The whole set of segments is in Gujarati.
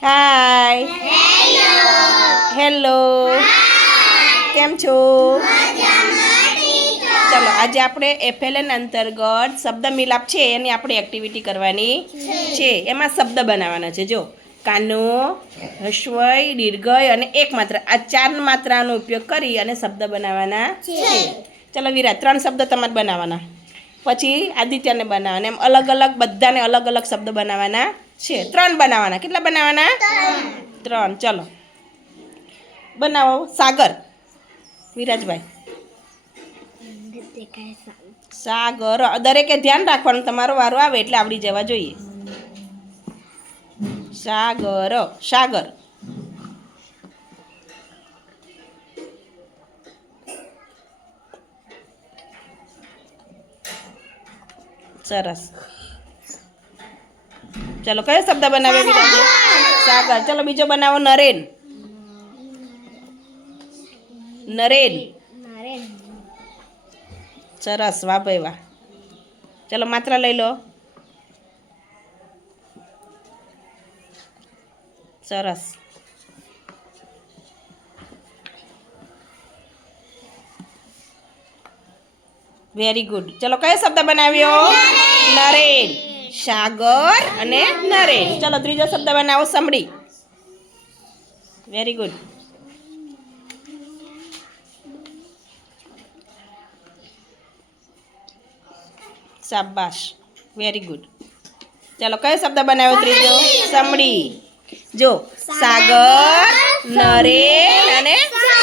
હાય હેલો કેમ છો? ચલો આજે આપણે એફએલએન અંતર્ગત શબ્દ મિલાપ છે એની આપણે એક્ટિવિટી કરવાની છે. એમાં શબ્દ બનાવવાના છે જો. કાનો હસ્વય દીર્ઘય અને એક માત્ર આ ચાર માત્રાનો ઉપયોગ કરી અને શબ્દ બનાવવાના છે. ચલો વિરા ત્રણ શબ્દ તમારે બનાવવાના. પછી આદિત્યને બનાવવાના. એમ અલગ અલગ બધાને અલગ અલગ શબ્દ બનાવવાના. છે ત્રણ બનાવવાના કેટલા બનાવવાના ત્રણ. ચલો. બનાવો. સાગર. વિરાજભાઈ. સાગર. દરેકે ધ્યાન રાખવાનું. તમારો વારો આવે એટલે આવડી જવા જોઈએ. સાગર. સાગર. સરસ. ચલો, કયો શબ્દ બનાવે સાગર. ચલો, બીજો બનાવો, નરેન. નરેન. સરસ, વાહ ભાઈ, વાહ. ચલો, માત્ર લઈ લો. સરસ. વેરી ગુડ ચલો, કયો શબ્દ બનાવ્યો? નરેન. સાગર અને નરેશ ચલો, ત્રીજો શબ્દ બનાવો સમડી વેરી ગુડ શાબાશ. વેરી ગુડ ચાલો, કયો શબ્દ બનાવ્યો ત્રીજો? સમડી જો, સાગર, નરેન અને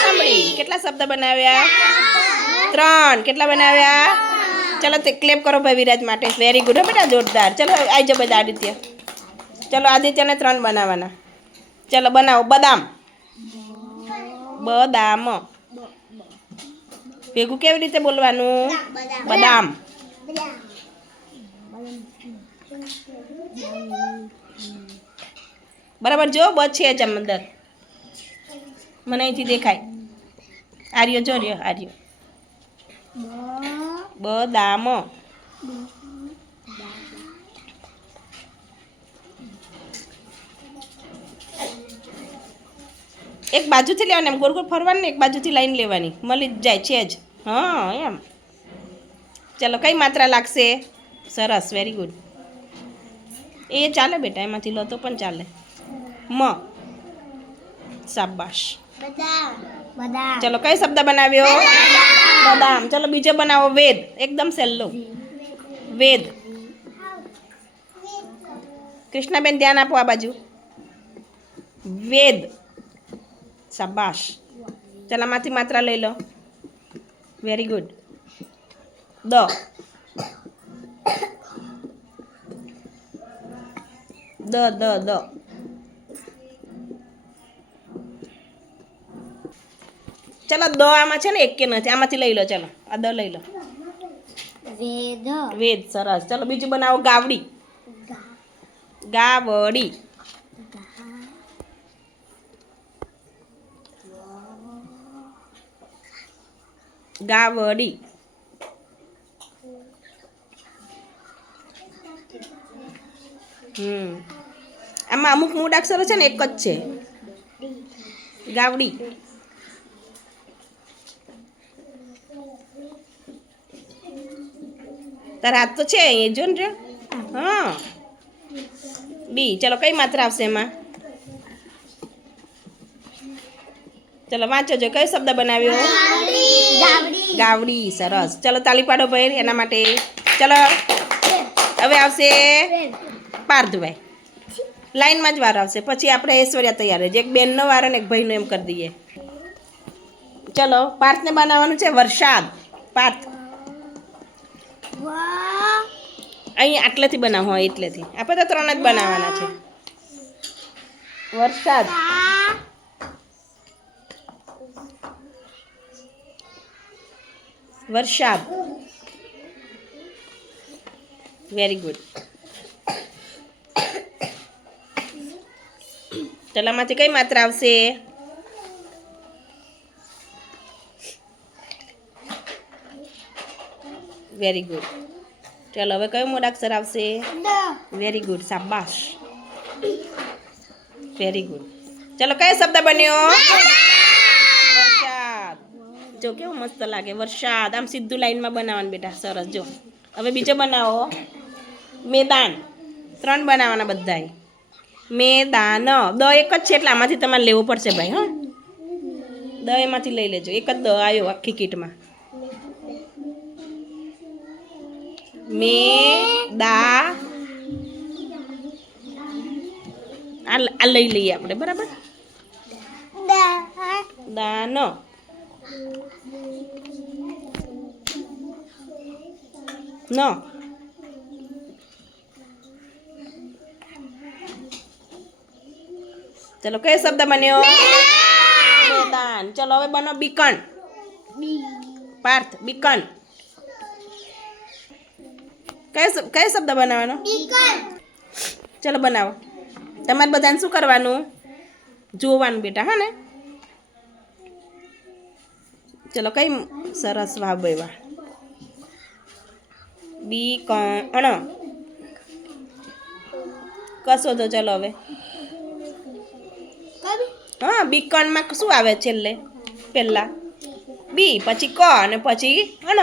સમડી કેટલા શબ્દ બનાવ્યા? ત્રણ. કેટલા બનાવ્યા? ચલો તે ક્લેપ કરો ભાઈ વિરાજ માટે. વેરી ગુડ બેટા, જોરદાર. ચલો આવી જાઓ બધા આદિત્ય. ચલો, આદિત્યને ત્રણ બનાવવાના ચલો, બનાવો. બદામ. બદામ. ભેગું કેવી રીતે બોલવાનું? બદામ. બરાબર જો બ છે અંદર. મને અહીંથી દેખાય. આર્યો, જો રહ્યો, આર્યો. બદામ એક બાજુથી લેવાની એમ ગોળ ગોળ ફરવાની એક બાજુથી લાઈન લેવાની. મળી જાય, છે જ. હા, એમ. ચલો, કઈ માત્રા લાગશે? સરસ વેરી ગુડ એ ચાલે બેટા, એમાંથી લો તો પણ ચાલે. મ. શાબાશ. ચલો કઈ શબ્દ બનાવ્યો? બદામ. ચલો બીજો બનાવો વેદ. એકદમ સહેલો વેદ. કૃષ્ણબેન ધ્યાન આપો આ બાજુ. વેદ. શાબાશ. ચાલ આમાંથી માત્રા લઈ લો. વેરી ગુડ દ. દ દ દ. ચલો દ આમાં છે ને એક કે નથી આમાંથી લઈ લો ચલો. આ દ લઈ લો. વેદ. વેદ સરસ. ચલો બીજું બનાવો ગાવડી. ગાવડી. ગાવડી. હમ. આમાં અમુક મૂળ અક્ષરો છે ને એક જ છે. ગાવડી. તારા હાથ તો છે અહીંયા જો ને જો હા. બી ચલો કઈ માત્રા આવશે એમાં? ચલો વાંચો જો કયો શબ્દ બનાવ્યો? ગાવડી. ગાવડી સરસ. ચલો તાલી પાડો ભાઈ એના માટે. ચલો હવે આવશે પાર્થભાઈ. લાઈનમાં જ વાર આવશે. પછી આપણે ઐશ્વર્યા તૈયાર રહેજો એક બેનનો વાર અને એક ભાઈનો એમ કરી દઈએ. ચલો પાર્થને બનાવવાનું છે વરસાદ. પાર્થ વા અહીં આટલેથી બનાવો હોય, એટલેથી. આપણે તો ત્રણ જ બનાવવાના છે. વરસાદ. વરસાદ. વેરી ગુડ ચલામાંથી કઈ માત્રા આવશે? વેરી ગુડ ચાલો હવે કયો મોડાક્ષર આવશે? વેરી ગુડ શાબાશ. વેરી ગુડ ચાલો કયો શબ્દ બન્યો? વરસાદ. જો કેવું મસ્ત લાગે વરસાદ. આમ સીધું લાઈનમાં બનાવવાનું બેટા સરસ જો. હવે બીજો બનાવો. મેદાન. ત્રણ બનાવવાના બધાએ મેદાન. દ એક જ છે એટલે આમાંથી તમારે લેવું પડશે ભાઈ હા. દ એમાંથી લઈ લેજો. એક જ દ આવ્યો આખી કીટમાં. મે દા આ લ- આ લઈ લઈએ આપણે બરાબર દાન ન ચલો કયો શબ્દ બન્યો મેદાન ચલો હવે બનો બીકણ પાર્થ બીકણ કયો કયો શબ્દ બનાવવાનો? ચલો બનાવો. તમારે બધાને શું કરવાનું? જોવાનું બેટા, હા ને? ચલો, કઈ સરસ વાહ ભાઈ બી અણ. કશો તો ચલો હવે. હા બીકણમાં શું આવે છેલ્લે? પહેલાં. બી, પછી ક અને પછી અણ.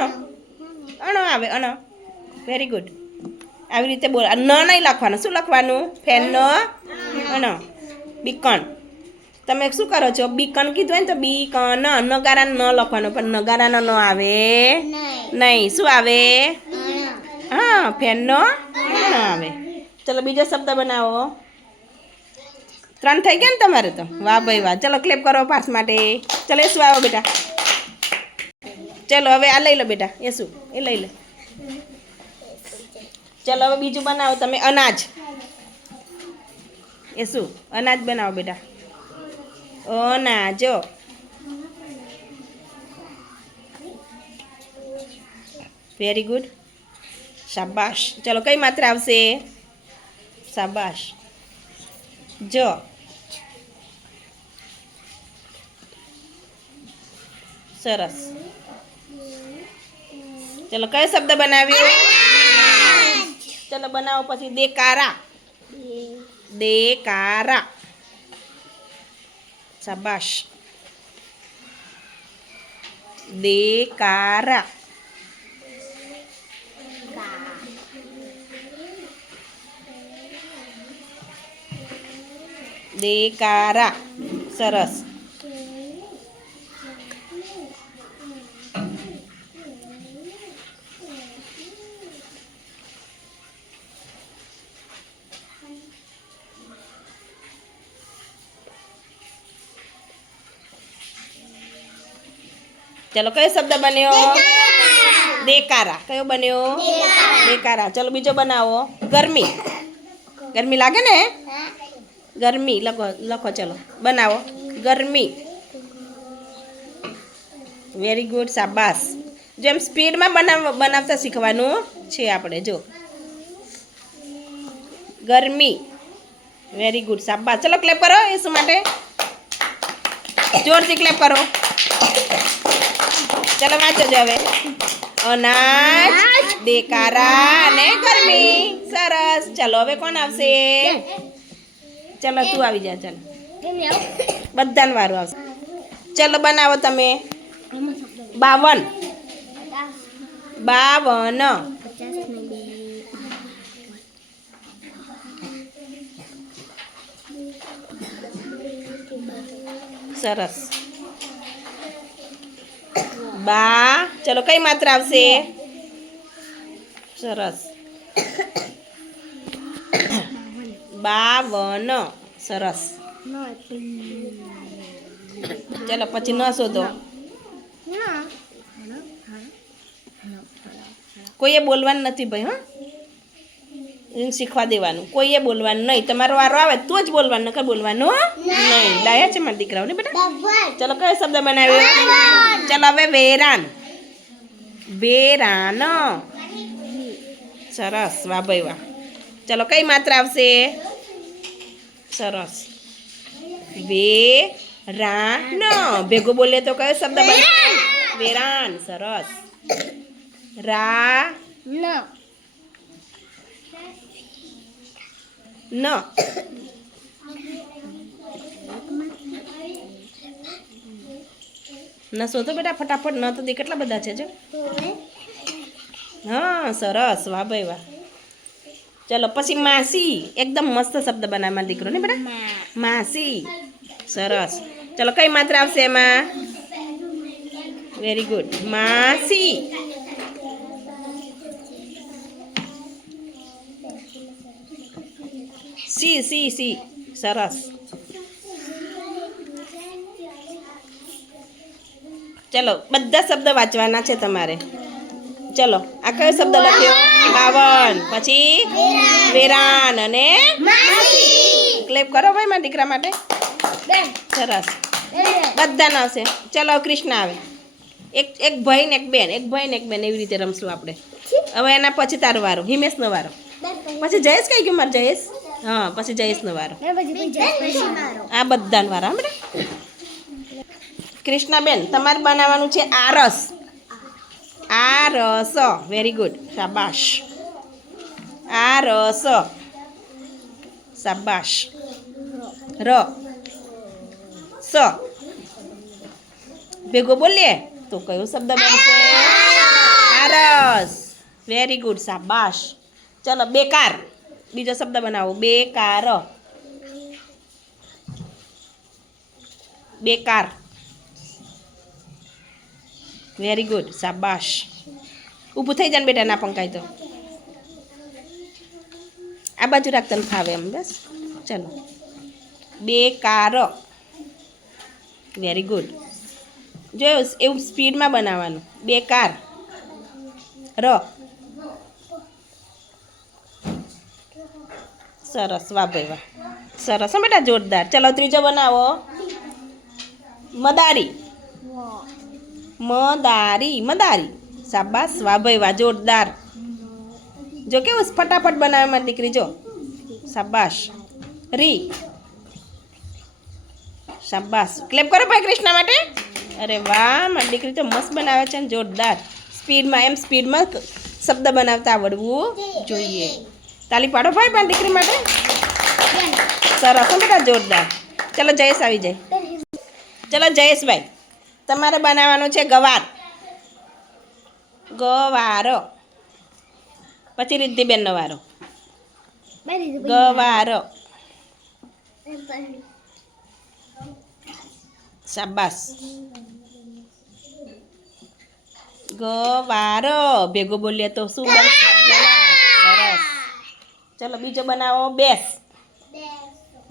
અણ આવે, અણ. વેરી ગુડ આવી રીતે બોલ. ન નહીં લખવાનું. શું લખવાનું? ફેન ન? બીકણ. તમે શું કરો છો? બીકણ કીધું હોય ને તો બીકણ. નગારા ન લખવાનું પણ નગારાનો ન આવે? નહીં. શું આવે? હા ફેનનો ન? આવે. ચલો બીજો શબ્દ બનાવો. ત્રણ થઈ ગયા ને તમારે તો? વાહ ભાઈ વાહ. ચલો ક્લેપ કરો પાસ માટે. ચલો એ શું આવો બેટા? ચલો હવે આ લઈ લો બેટા. એ શું? એ લઈ લે. ચલો હવે બીજું બનાવો તમે, અનાજ. એ શું? અનાજ બનાવો બેટા. અનાજો. વેરી ગુડ શાબાશ. ચલો, કઈ માત્રા આવશે? શાબાશ. જ. સરસ. ચલો, કયો શબ્દ બનાવ્યો? ચલો બનાવો પછી દેકારા દેકારા શાબાશ દેકારા દેકારા સરસ ચલો કયો શબ્દ બન્યો? દેકારા. કયો બન્યો? દેકારા. ચલો બીજો બનાવો. ગરમી. ગરમી લાગે ને? ગરમી. લખો લખો ચલો. બનાવો. ગરમી. વેરી ગુડ શાબાશ. જેમ સ્પીડમાં બનાવ બનાવતા શીખવાનું છે આપણે જો. ગરમી. વેરી ગુડ સાબાસ ચલો ક્લેપ કરો એ શું માટે? જોરથી ક્લેપ કરો. ચલો વાંચો જો હવે. અનાજ દેકારા અને ગરમી. સરસ. ચલો હવે કોણ આવશે? ચલો. તું આવી જા ચલો. બધાને વારું આવશે. ચલો બનાવો તમે. બાવન. બાવન. સરસ. બા ચલો કઈ માત્રા આવશે? સરસ. બાવન સરસ. ચલો પછી ન શોધો. કોઈએ બોલવાનું નથી ભાઈ હા. શીખવા દેવાનું. કોઈએ બોલવાનું નહીં. તમારો વારો આવે તો જ બોલવાનું નકર બોલવાનું નહીં. ડાયા છે મારા દીકરાઓને બેટા? ચલો કયો શબ્દ બનાવ્યો? ચલો હવે વેરાન. વેરાન. સરસ વાહ ભાઈ વાહ. ચલો કઈ માત્રા આવશે? સરસ. વે રા ન ભેગો બોલે તો કયો શબ્દ બને વેરાન સરસ. રા ન. ન. ના, શોધો બેટા, ફટાફટ. ન તો દે, કેટલા બધા છે, જો. હા, સરસ. વાહ, ભાઈ, વાહ. ચલો, પછી માસી. એકદમ મસ્ત શબ્દ બનાવે દીકરો, ને બેટા? માસી. સરસ. ચલો, કઈ માત્ર આવશે એમાં? વેરી ગુડ માસી. સી સી સી સરસ ચલો બધા શબ્દ વાંચવાના છે તમારે. ચલો આ કયો શબ્દ લખ્યો બાવન. પછી વેરાન અને ક્લેપ કરો ભાઈ મારા દીકરા માટે. સરસ. બધાના આવશે ચલો કૃષ્ણ આવે. એક એક ભાઈ ને એક બેન. એક ભાઈ ને એક બેન. એવી રીતે રમશું આપણે. હવે એના પછી તારો વારો. હિમેશનો વારો. પછી જયેશ કઈ ગયું મારે જયેશ? હા પછી જયેશનો વારો. આ બધાનો વારો હા કૃષ્ણાબેન તમારે બનાવવાનું છે આરસ. આરસ વેરી ગુડ શાબાશ. આરસ. શાબાશ. ર. સ. ભેગો બોલીએ? તો કયો શબ્દ બનશે? આરસ. વેરી ગુડ શાબાશ. ચલો બેકાર. બીજો શબ્દ બનાવો. બેકાર. બેકાર. વેરી ગુડ શાબાશ. ઊભું થઈ જાય બેટા, ના પંકાય તો. આ બાજુ રાખ, તને ફાવે એમ, બસ. ચલો. બેકાર. વેરી ગુડ જોયું, એવું સ્પીડમાં બનાવવાનું. બેકાર. ર સરસ, વાહ ભાઈ વાહ. સરસ. હો બેટા, જોરદાર. ચલો, ત્રીજો બનાવો. મદારી. મદારી મદારી. શાબાશ, વાહ ભાઈ વાહ, જોરદાર. જો કેવું ફટાફટ બનાવે મારી દીકરી, જો. શાબાશ. રી. શાબાશ. ક્લેપ કરો ભાઈ કૃષ્ણ માટે. અરે વાહ, મારી દીકરી તો મસ્ત બનાવે છે ને, જોરદાર. સ્પીડમાં, એમ સ્પીડમાં શબ્દ બનાવતા આવડવું જોઈએ. તાલી પાડો ભાઈ પણ દીકરી માટે? સરસ, હો બેટા, જોરદાર. ચલો, જયેશ આવી જાય. ચલો, જયેશભાઈ, તમારે બનાવવાનું છે ગવાર. ગવારો. પછી રિદ્ધિબેનનો વારો. ગવારો. શાબાસ ગવારો. ભેગો બોલીએ તો શું બનશે? ચલો બીજો બનાવો. બેસ.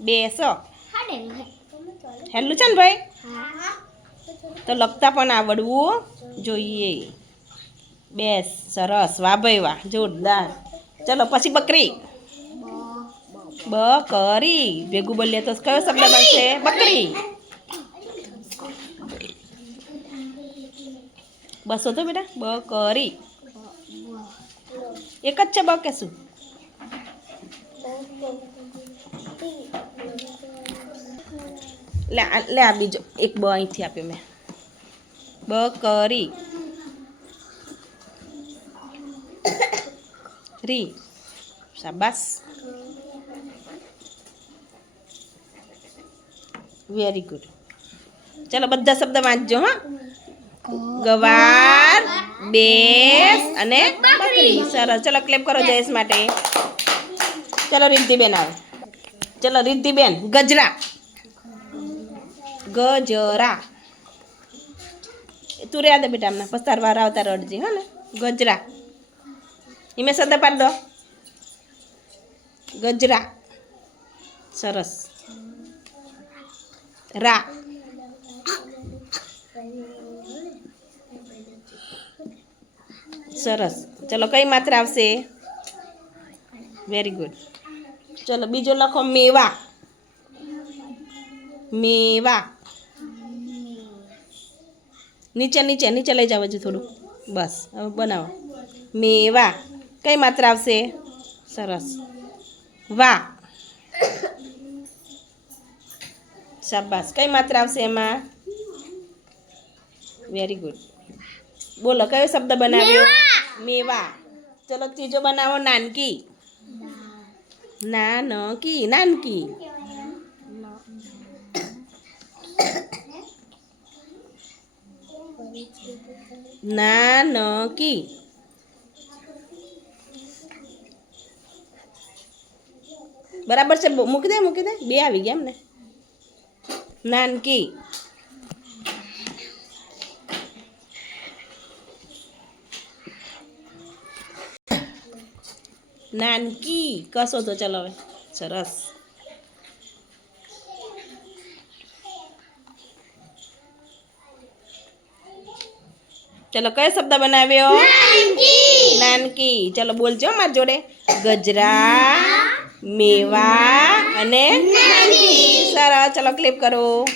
બેસો. હેલું છે ને ભાઈ? તો લખતા પણ આવડવું જોઈએ. બેસ. સરસ. વાહ ભાઈ વાહ. જોરદાર. ચલો પછી બકરી. બકરી ભેગું બોલીએ તો કયો શબ્દ બનશે બકરી. બસો તો બેટા. બકરી એક જ છે બ કે શું? લે લે આ બીજો, એક બ અહીંથી આપ્યો મેં. બકરી રી. શાબાસ વેરી ગુડ ચાલો બધા શબ્દ વાંચજો, હા. ગવાર, બેસ અને બકરી. સરસ. ચલો ક્લેપ કરો જયેશ માટે. ચલો રિદ્ધિબેન આવે. ચલો રિદ્ધિબેન, ગજરા. ગજરા. તું રહ્યા દે બેટા હમણાં પસ્તાર વાર આવતા રડજી, હા ને. ગજરા. હિમે સદા પાડ દો. ગજરા. સરસ. રા. સરસ. ચલો, કઈ માત્રા આવશે? વેરી ગુડ ચલો, બીજો લખો, મેવા. મેવા. નીચે નીચે નીચે લઈ જાવ હજુ થોડું બસ હવે બનાવો. મેવા કઈ માત્રા આવશે? સરસ. વા. શાબાશ. કઈ માત્રા આવશે એમાં? વેરી ગુડ બોલો કયો શબ્દ બનાવ્યો? મેવા. ચલો ત્રીજો બનાવો નાનકી. નાનકી નાનકી. નાનકી. બરાબર છે મૂકી દે મૂકી દે. બે આવી ગયા એમ ને નાનકી. નાનકી, કશો તો ચલો હવે. સરસ. ચલો કયો શબ્દ બનાવ્યો? નાનકી. ચલો બોલજો મારી જોડે. ગજરા મેવા અને સરસ. ચલો ક્લિપ કરો.